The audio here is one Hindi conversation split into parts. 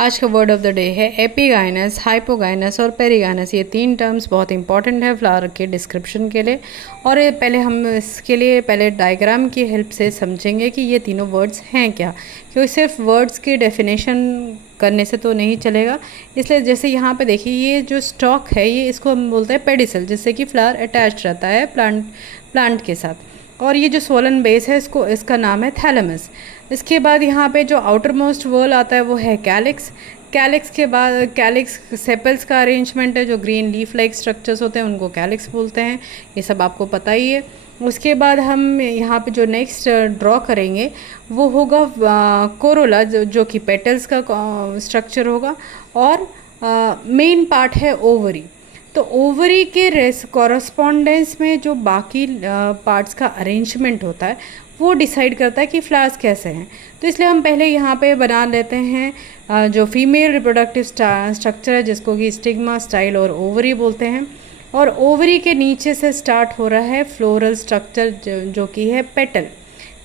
आज का वर्ड ऑफ द डे है एपिगाइनस, हाइपोगाइनस और पेरिगाइनस। ये तीन टर्म्स बहुत इंपॉर्टेंट है फ्लावर के डिस्क्रिप्शन के लिए। और ये पहले हम इसके लिए पहले डायग्राम की हेल्प से समझेंगे कि ये तीनों वर्ड्स हैं क्या, क्योंकि सिर्फ वर्ड्स की डेफिनेशन करने से तो नहीं चलेगा। इसलिए जैसे यहाँ पे देखिए, ये जो स्टॉक है ये इसको हम बोलते हैं पेडिसल, जिससे कि फ्लावर अटैच रहता है प्लांट के साथ। और ये जो सोलन बेस है इसका नाम है थैलेमस। इसके बाद यहाँ पे जो आउटर मोस्ट वॉल आता है वो है कैलिक्स। कैलिक्स के बाद कैलिक्स सेपल्स का अरेंजमेंट है, जो ग्रीन लीफ लाइक स्ट्रक्चर्स होते हैं उनको कैलिक्स बोलते हैं। ये सब आपको पता ही है। उसके बाद हम यहाँ पे जो नेक्स्ट ड्रॉ करेंगे वो होगा कोरोला, जो कि पेटल्स का स्ट्रक्चर होगा। और मेन पार्ट है ओवरी। तो ओवरी के कॉरस्पॉन्डेंस में जो बाकी पार्ट्स का अरेंजमेंट होता है वो डिसाइड करता है कि फ्लावर्स कैसे हैं। तो इसलिए हम पहले यहाँ पे बना लेते हैं जो फीमेल रिप्रोडक्टिव स्ट्रक्चर है, जिसको कि स्टिग्मा, स्टाइल और ओवरी बोलते हैं। और ओवरी के नीचे से स्टार्ट हो रहा है फ्लोरल स्ट्रक्चर, जो कि है पेटल।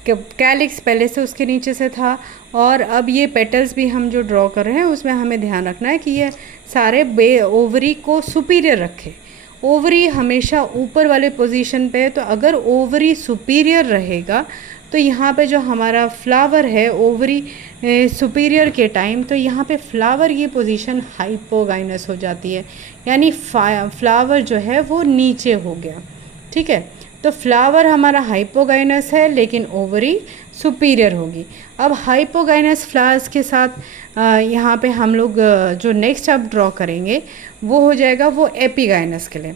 कैलिक्स पहले से उसके नीचे से था। और अब ये पेटल्स भी हम जो ड्रॉ कर रहे हैं उसमें हमें ध्यान रखना है कि ये सारे ओवरी को सुपीरियर रखे। ओवरी हमेशा ऊपर वाले पोजीशन पे है, तो अगर ओवरी सुपीरियर रहेगा तो यहाँ पे जो हमारा फ्लावर है ओवरी सुपीरियर के टाइम, तो यहाँ पे फ्लावर की पोजीशन हाइपोगाइनस हो जाती है, यानी फ्लावर जो है वो नीचे हो गया। ठीक है, तो फ्लावर हमारा हाइपोगाइनस है लेकिन ओवरी सुपीरियर होगी। अब हाइपोगाइनस फ्लावर्स के साथ यहाँ पे हम लोग जो नेक्स्ट अब ड्रॉ करेंगे वो हो जाएगा वो एपिगाइनस के लिए।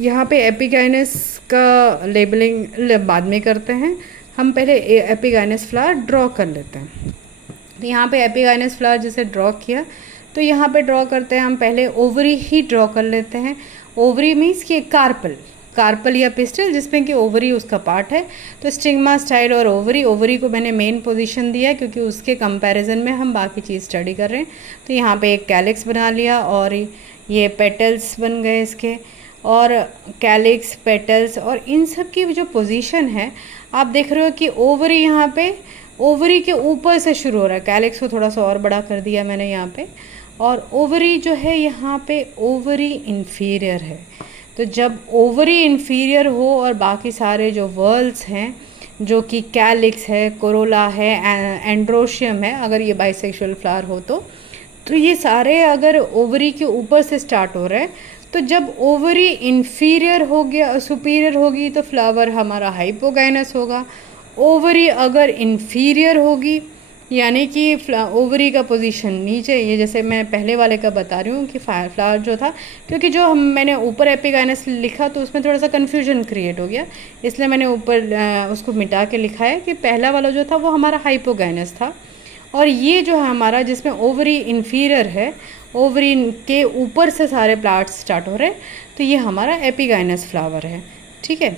यहाँ पे एपिगाइनस का लेबलिंग बाद में करते हैं, हम पहले एपिगाइनस फ्लावर ड्रॉ कर लेते हैं। तो यहाँ पे एपिगाइनस फ्लावर जैसे ड्रॉ किया, तो यहाँ पे ड्रॉ करते हैं हम पहले ओवरी ही ड्रॉ कर लेते हैं। ओवरी मीन्स कि कार्पल या पिस्टल, जिसमें कि ओवरी उसका पार्ट है। तो स्टिग्मा, स्टाइल और ओवरी को मैंने मेन पोजीशन दिया क्योंकि उसके कंपैरिजन में हम बाकी चीज़ स्टडी कर रहे हैं। तो यहाँ पे एक कैलिक्स बना लिया और ये पेटल्स बन गए इसके। और कैलिक्स, पेटल्स और इन सब की जो पोजीशन है आप देख रहे हो कि ओवरी यहाँ पे ओवरी के ऊपर से शुरू हो रहा है। कैलिक्स को थोड़ा सा और बड़ा कर दिया मैंने यहाँ पे। और ओवरी जो है यहाँ पे ओवरी इन्फीरियर है। तो जब ओवरी इन्फीरियर हो और बाकी सारे जो वर्ल्स हैं, जो कि कैलिक्स है, कोरोला है, एंड्रोशियम है, अगर ये बाइसेक्सुअल फ्लावर हो तो ये सारे अगर ओवरी के ऊपर से स्टार्ट हो रहे हैं, तो जब ओवरी इन्फीरियर हो गया, सुपीरियर होगी, तो फ्लावर हमारा हाइपोगाइनस होगा। ओवरी अगर इन्फीरियर होगी यानी कि ओवरी का पोजीशन नीचे, ये जैसे मैं पहले वाले का बता रही हूँ कि फ्लावर जो था, क्योंकि जो मैंने ऊपर एपिगाइनस लिखा तो उसमें थोड़ा सा कन्फ्यूजन क्रिएट हो गया, इसलिए मैंने ऊपर उसको मिटा के लिखा है कि पहला वाला जो था वो हमारा हाइपोगाइनस था। और ये जो है हमारा जिसमें ओवरी इन्फीरियर है, ओवरी के ऊपर से सारे प्लांट्स स्टार्ट हो रहे हैं, तो ये हमारा एपिगाइनस फ्लावर है। ठीक है,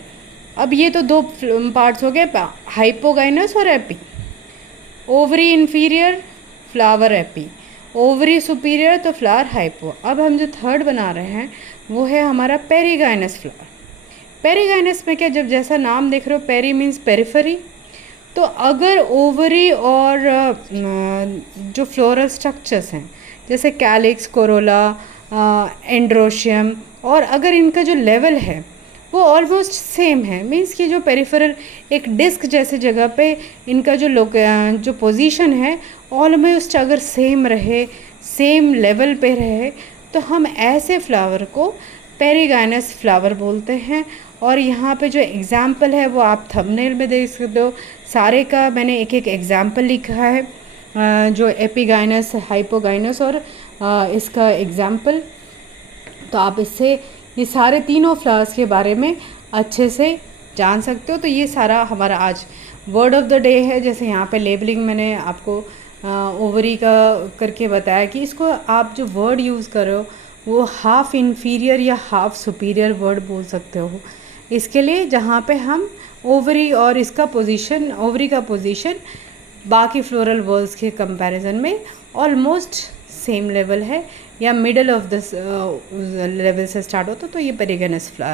अब ये तो दो पार्ट्स हो गए, हाइपोगाइनस और AP. Ovary inferior, flower AP. Ovary superior, तो फ्लावर हाइपो। अब हम जो थर्ड बना रहे हैं वो है हमारा पेरिगाइनस फ्लावर। पेरिगाइनस में क्या, जब जैसा नाम देख रहे हो, पेरी मीन्स पेरिफेरी, तो अगर ओवरी और जो फ्लोरल स्ट्रक्चर्स हैं जैसे कैलिक्स, कोरोला, एंड्रोशियम, और अगर इनका जो लेवल है वो ऑलमोस्ट सेम है, मीन्स कि जो पेरिफेरल एक डिस्क जैसे जगह पे इनका जो पोजीशन है ऑलमोस्ट अगर सेम रहे, सेम लेवल पे रहे, तो हम ऐसे फ्लावर को पेरिगाइनस फ्लावर बोलते हैं। और यहाँ पे जो एग्जाम्पल है वो आप थंबनेल में देख सकते हो, सारे का मैंने एक एक एग्जाम्पल लिखा है, जो एपिगाइनस, हाइपोगाइनस और इसका एग्जाम्पल। तो आप इससे ये सारे तीनों फ्लावर्स के बारे में अच्छे से जान सकते हो। तो ये सारा हमारा आज वर्ड ऑफ द डे है। जैसे यहाँ पे लेबलिंग मैंने आपको ओवरी का करके बताया कि इसको आप जो वर्ड यूज़ कर रहे हो वो हाफ इन्फीरियर या हाफ सुपीरियर वर्ड बोल सकते हो इसके लिए, जहाँ पे हम ओवरी और इसका पोजीशन, ओवरी का पोजीशन बाकी फ्लोरल वर्ल्स के कंपैरिजन में ऑलमोस्ट सेम लेवल है या मिडल ऑफ दिस लेवल से स्टार्ट होता, तो ये पेरिगाइनस फ्लावर।